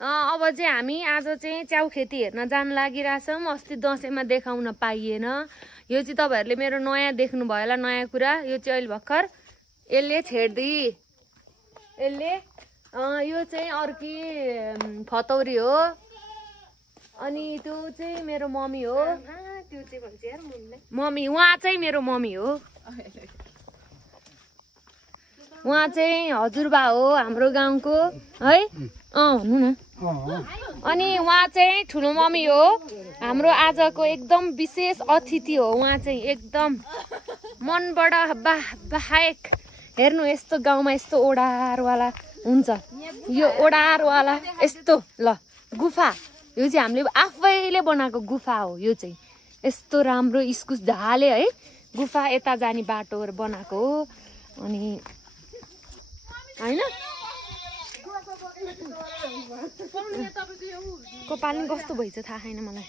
अब चाहिँ हामी आज चाहिँ च्याउ खेती हेर्न जान लागिरहेछौँ। अस्ति दसैँमा देखाउन पाइएन। यो चाहिँ तपाईँहरूले मेरो नयाँ देख्नुभयो होला, नयाँ कुरा। यो चाहिँ अहिले भर्खर यसले छेड्दी, यसले यो चाहिँ अर्की फतौरी हो। अनि त्यो चाहिँ मेरो मम्मी हो। त्यो चाहिँ भन्छ यार मम्मी, उहाँ चाहिँ मेरो मम्मी हो। उहाँ चाहिँ हजुरबा हो हाम्रो गाउँको है। भन्नु न। अनि उहाँ चाहिँ ठुलो मम्मी हो, हाम्रो आजको एकदम विशेष अतिथि हो। उहाँ चाहिँ एकदम मनबाट बाहेक हेर्नु, यस्तो गाउँमा यस्तो ओडारवाला हुन्छ। यो ओडारवाला यस्तो ल गुफा, यो चाहिँ हामीले आफैले बनाएको गुफा हो। यो चाहिँ यस्तो राम्रो इस्कुस झाले है गुफा, यता जाने बाटो बनाएको हो। अनि होइन कपाल कस्तो भइछ थाहा छैन मलाई।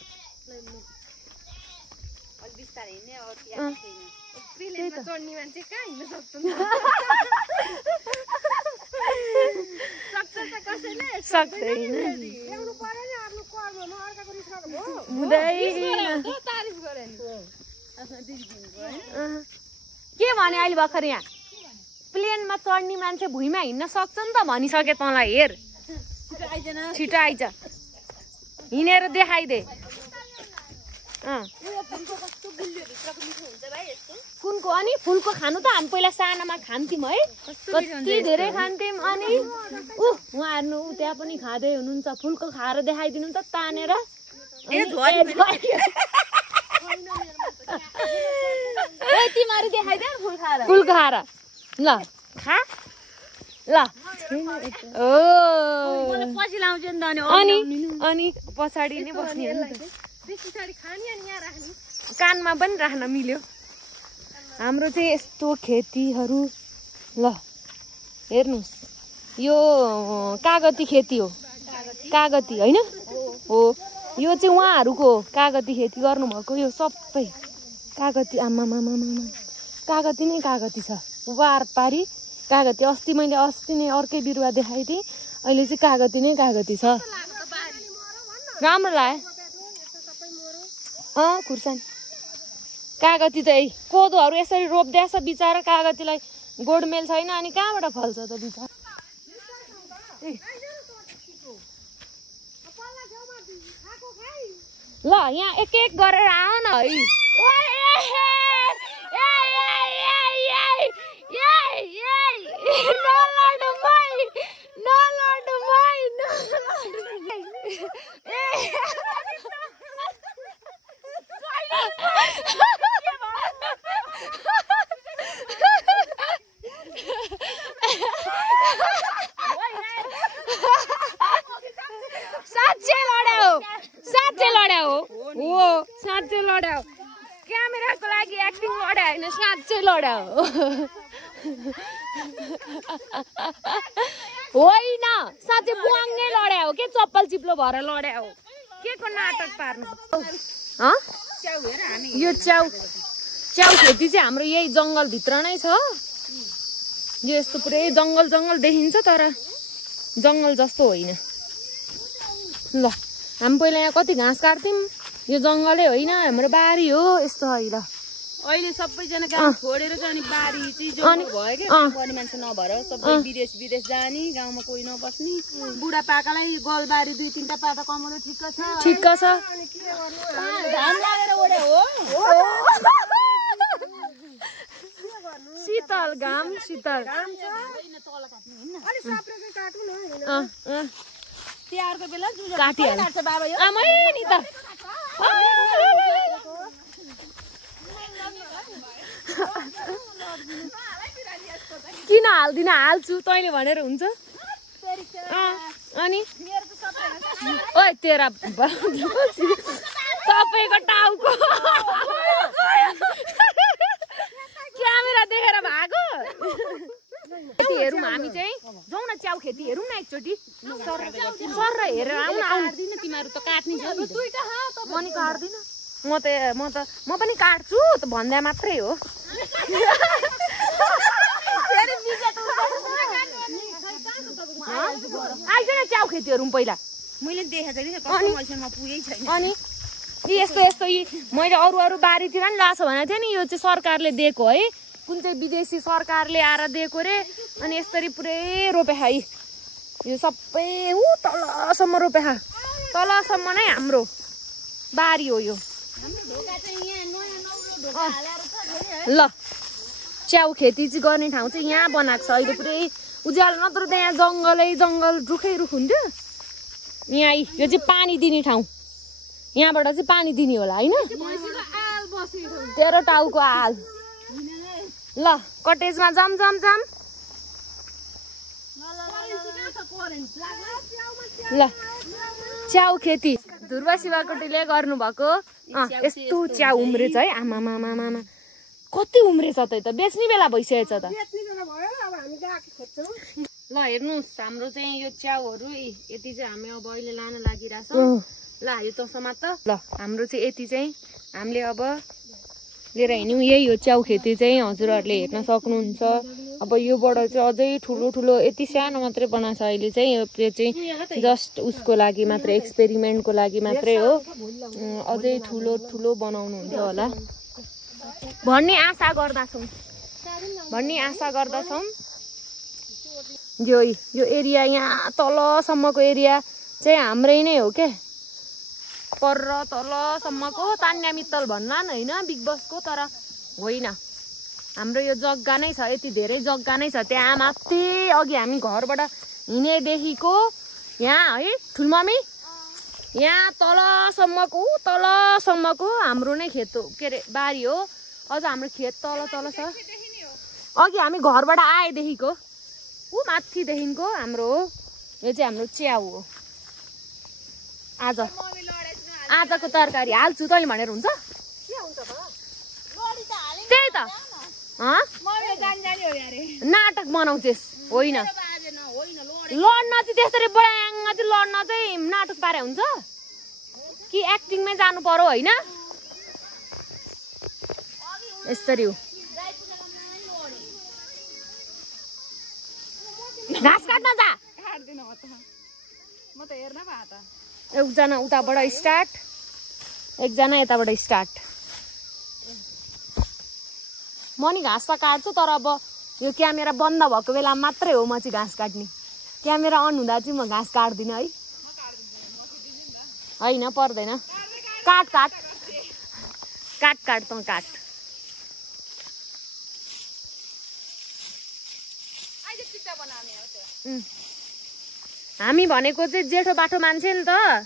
के भने अहिले भर्खर यहाँ प्लेनमा चढ्ने मान्छे भुइँमा हिँड्न सक्छ नि त भनिसके तँलाई। हेर छिटो आइज, हिँडेर देखाइदे। फुलको अनि फुलको खानु त हामी पहिला सानामा खान्थ्यौँ है, कति धेरै खान्थ्यौँ। अनि उहाँहरू त्यहाँ पनि खाँदै हुनुहुन्छ। फुलको खाएर देखाइदिनु त तानेर। तिमीहरू देखाइदे फुल खाएर। ल खा ल। पछि लाउँछ नि त। अनि पछाडि नै बस्ने हो नि त। कानमा पनि राख्न मिल्यो। हाम्रो चाहिँ यस्तो खेतीहरू ल हेर्नुहोस्, यो कागती खेती हो। कागती होइन हो, यो चाहिँ उहाँहरूको कागती खेती गर्नुभएको। यो सबै कागती, आमामा कागती नै कागती छ। वार पारी कागती। अस्ति नै अर्कै बिरुवा देखाइदिएँ, अहिले चाहिँ कागती नै कागती छ। राम्रो लाग्यो। खुर्सानी कागती त कोदोहरू यसरी रोप्दैछ बिचरा, कागतीलाई गोडमेल छैन। अनि कहाँबाट फल्छ त बिचरा। ल यहाँ एक एक गरेर आऊ न है। साँच्चै लड्या हो। क्यामेराको लागि एक्टिङ लड्या होइन, साँच्चै लड्या हो। होइन साँच्चै बुवाङ्गै लड्या हो के, चप्पल चिप्लो भएर लड्या हो। के को नाटक पार्नु। यो च्याउ खेती चाहिँ हाम्रो यही जङ्गलभित्र नै छ। यो यस्तो पुरै जङ्गल देखिन्छ, तर जङ्गल जस्तो होइन। ल हामी पहिला यहाँ कति घाँस काट्थ्यौँ। यो जङ्गलै होइन, हाम्रो बारी हो। यस्तो है ल अहिले सबैजना गाउँ छोडेर चाहिँ बारी चाहिँ जङ्गल भयो क्या। गर्ने मान्छे नभएर सबै विदेश जाने, गाउँमा कोही नबस्ने। बुढा पाकालाई गलबारी 2-3टा पाटा कमाउनु ठिक्क छ। घाम लागेर ओडे हो। शीतल घाम शीतल तिहारको बेला काटिहाल्छ बाबा यो आमै नि त। किन हाल्दिन, हाल्छु तैँले भनेर हुन्छ। अनि ओइ तेरा तपाईँको टाउको क्यामेरा देखेर भागो। खेती हेरौँ हामी चाहिँ, जाउँ न च्याउ खेती हेरौँ न एकचोटि। सर हेरेर आउनु आउँदिन। तिमीहरू त काट्ने छ नि। म नि काट्दिन। म पनि काट्छु त भन्दा मात्रै हो। आइज न च्याउ खेती हेरौँ पहिला। मैले देखेको छैन कस्तो मैसनमा पुगै छैन अनि यस्तो यस्तो मैले अरू बारीतिर नि लाछ भनेको थिएँ नि यो चाहिँ सरकारले दिएको है कुन चाहिँ विदेशी सरकारले आएर दिएको रे अनि यसरी पुरै रोपे है यो सबै तलसम्म रोपे तलसम्म नै हाम्रो बारी हो यो ल च्याउ खेती चाहिँ गर्ने ठाउँ चाहिँ यहाँ बनाएको छ अहिले पुरै उज्यालो नत्र त्यहाँ जङ्गल रुखै रुख हुन्थ्यो यहाँ यो चाहिँ पानी दिने ठाउँ यहाँबाट चाहिँ पानी दिने होला होइन 13 टाउको आल ल कटेजमा जाम ल च्याउ खेती ध्रुव शिवाकोटीले गर्नुभएको यस्तो च्याउ उम्रेछ है आमा कति उम्रेछ त बेच्ने बेला भइसकेछ त ल हेर्नुहोस् हाम्रो चाहिँ यो च्याउहरू यति चाहिँ हामी अब अहिले लान लागिरहेछौँ ल यो त समात ल हाम्रो चाहिँ यति चाहिँ हामीले अब लिएर हिँड्यौँ यही हो च्याउ खेती चाहिँ हजुरहरूले हेर्न सक्नुहुन्छ अब योबाट चाहिँ अझै ठुलो यति सानो मात्रै बनाएको छ अहिले चाहिँ यो चाहिँ जस्ट उसको लागि मात्रै एक्सपेरिमेन्टको लागि मात्रै हो अझै ठुलो बनाउनुहुन्छ होला भन्ने आशा गर्दछौँ यो एरिया यहाँ तलसम्मको एरिया चाहिँ हाम्रै नै हो के पर तलसम्मको तान्या मित्तल भन्ला नि होइन बिग बसको तर होइन हाम्रो यो जग्गा नै छ यति धेरै जग्गा नै छ त्यहाँ माथि अघि हामी घरबाट हिँडेदेखिको यहाँ है ठुलमम्मी यहाँ तलसम्मको हाम्रो नै खेत हो के अरे बारी हो अझ हाम्रो खेत तल छ अघि हामी घरबाट आएदेखिको माथिदेखिको हाम्रो हो यो चाहिँ हाम्रो च्याउ हो आजको तरकारी हाल्छु तैँले भनेर हुन्छ त्यही त नाटक बनाउँछेस् होइन लड्न चाहिँ त्यसरी बयाङ चाहिँ लड्न चाहिँ नाटक पारे हुन्छ कि एक्टिङमै जानु पर्यो होइन यसरी हो घाँस काट्न जा एकजना उताबाट स्टार्ट एकजना यताबाट स्टार्ट म नि घाँस त काट्छु तर अब यो क्यामेरा बन्द भएको बेला मात्रै हो म चाहिँ घाँस काट्ने क्यामेरा अन हुँदा चाहिँ म घाँस काट्दिनँ है होइन पर्दैन काट त काट हामी भनेको चाहिँ जेठो बाठो मान्छे नि त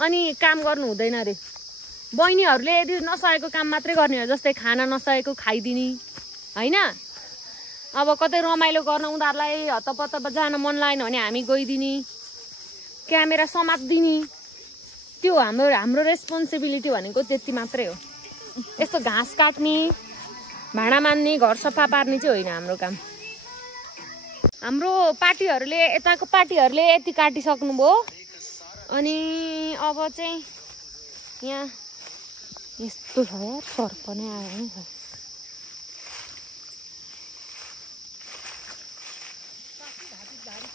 अनि काम गर्नु हुँदैन रे बहिनीहरूले यदि नसकेको काम मात्रै गर्ने हो जस्तै खाना नसकेको खाइदिने होइन अब कतै रमाइलो गर्न उनीहरूलाई हतपत जान मन लागेन भने हामी गइदिने क्यामेरा समात्दिने त्यो हाम्रो रेस्पोन्सिबिलिटी भनेको त्यति मात्रै हो यस्तो घाँस काट्ने भाँडा मान्ने घर सफा पार्ने चाहिँ होइन हाम्रो काम हाम्रो यताको पार्टीहरूले यति काटिसक्नुभयो अनि अब चाहिँ यहाँ यस्तो छ यार सर्प नै आयो नि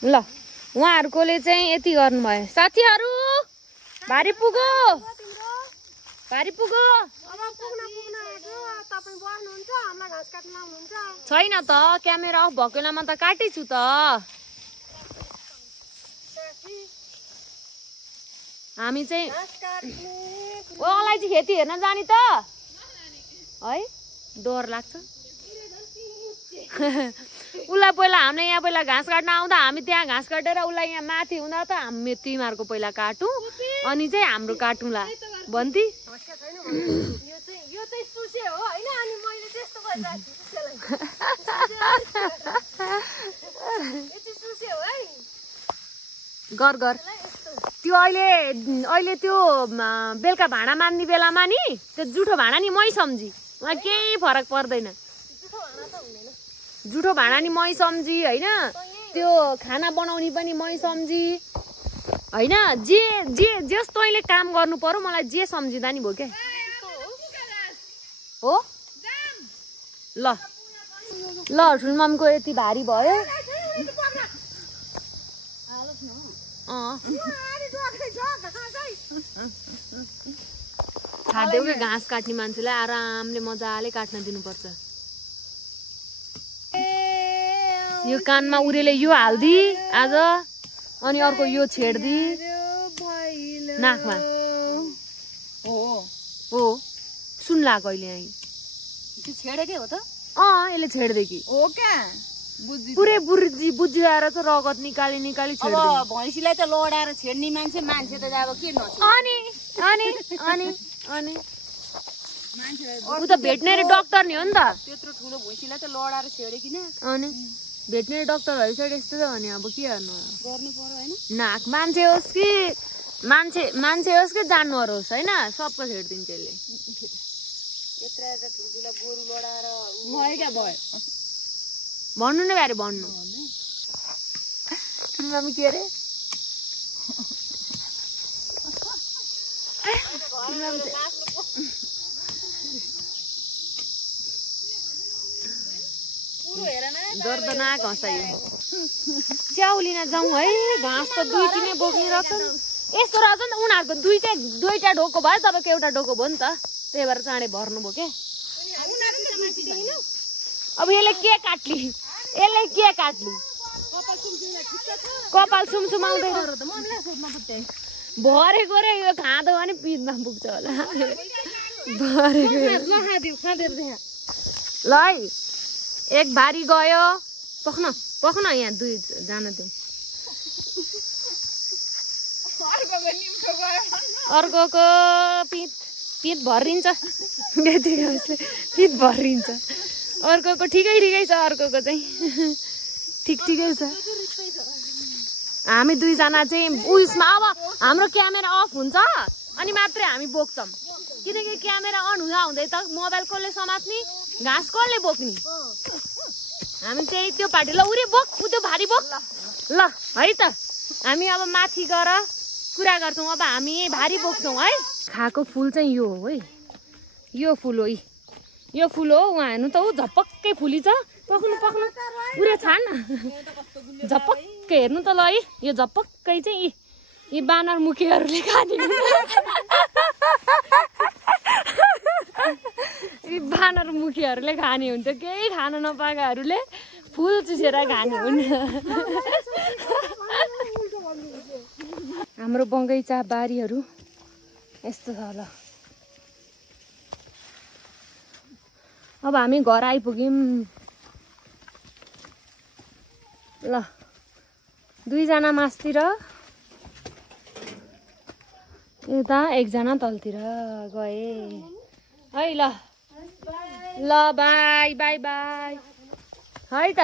ल उहाँहरुकोले चाहिँ यति गर्नुभयो साथीहरु भारी पुग्यो अब पुग्न आयो तपाई बस्नुहुन्छ हामीलाई घाँस काट्न आउनुहुन्छ छैन त क्यामेरा अफ भएको बेलामा त काटेछु त हामी चाहिँ अलैँची खेती हेर्न जानी त है डर लाग्छ उसलाई पहिला हामीले यहाँ पहिला घाँस काट्न आउँदा हामी त्यहाँ घाँस काटेर उसलाई यहाँ माथि हुँदा त हामी तिमीहरूको पहिला काटौँ अनि चाहिँ हाम्रो काटौँला भन्ती गर गर त्यो अहिले त्यो बेलुका भाँडा मान्ने बेलामा नि त्यो जुठो भाँडा नि मै सम्झी उहाँ केही फरक पर्दैन जुठो भाँडा नि मै सम्झी होइन त्यो खाना बनाउने पनि मै सम्झी होइन जे जस तैँले काम गर्नु पर्यो मलाई जे सम्झिँदा नि भयो क्या हो ल ल ठुलममको यति भारी भयो खादेऊ के घाँस काट्ने मान्छेलाई आरामले मजाले काट्न दिनुपर्छ। यो कानमा उरेले यो हाल्दी आज, अनि अर्को यो छेड्दी नाकमा। हो सुन लाग्यो अहिले यहीँ छेडेकै हो त? यसले छेड्दै कि हो क्या? पुरै बुझिआएर चाहिँ रगत निकाली छेड्दै। अब भैँसीलाई त लडाएर छेड्ने मान्छे त अब के नछ। अनि ऊ त भेटनेरी डक्टर नि हो नि त। त्यत्रो ठुलो भैँसीलाई त लडाएर छेडे किन? अनि भेटनेरी डक्टर भइसक्यो यस्तो त भने अब के गर्नु पर्यो हैन? नाक मान्छे होस् कि मान्छे होस् कि जानवर होस् हैन, सबको छेड्दिन्छ यसले। यत्रा ठुल्ठुला गोरु लडाएर भयो क्या भयो। भन्नु नै बारे भन्नु मम्मी के अरे दर्दनाक हँसाइ हो। च्याउ लिन जाउँ है, घाँस त दुई तिनै बोक्ने रहेछन्। यस्तो रहेछ नि त उनीहरूको दुईटा ढोको भयो, तपाईँको एउटा ढोको भयो नि त, त्यही भएर चाँडै भर्नु भयो क्या। अब यसले के काट्ली कपाल सुमसुमाउँदै भरेको रे। यो खाँदो भने पिँधमा पुग्छ होला भरेको। ल है एक भारी गयो, पख्न यहाँ दुई जान दिउँ। अर्कोको पित भरिन्छ, पित भरिन्छ। अर्कोको ठिकै छ, अर्कोको चाहिँ ठिकै छ। हामी दुईजना चाहिँ उयसमा अब हाम्रो क्यामेरा अफ हुन्छ अनि मात्रै हामी बोक्छौँ, किनकि क्यामेरा अन हुँदै त मोबाइल कसले समात्ने, घाँस कसले बोक्ने। हामी चाहिँ त्यो पार्टी ल उरे बोक, त्यो भारी बोक ल है त। हामी अब माथि गएर कुरा गर्छौँ। अब हामी भारी बोक्छौँ है। खाएको फुल चाहिँ यो हो है, यो फुल हो, यो फुल हो। उहाँ हेर्नु त ऊ झपक्कै फुली छ। पक्नु उरे छाड न, झपक्कै हेर्नु त ल है। यो झपक्कै चाहिँ यी बानर मुखेहरूले खाने, यी बानर मुखेहरूले खाने हुन्थ्यो। केही खान नपाएकाहरूले फुल चुसेर खाने हुन्। हाम्रो बगैँचा बारीहरू यस्तो छ ल। अब हामी घर आइपुग्यौँ ल। दुईजना मास्तिर, यता एकजना तलतिर गए है। ल बाई है त।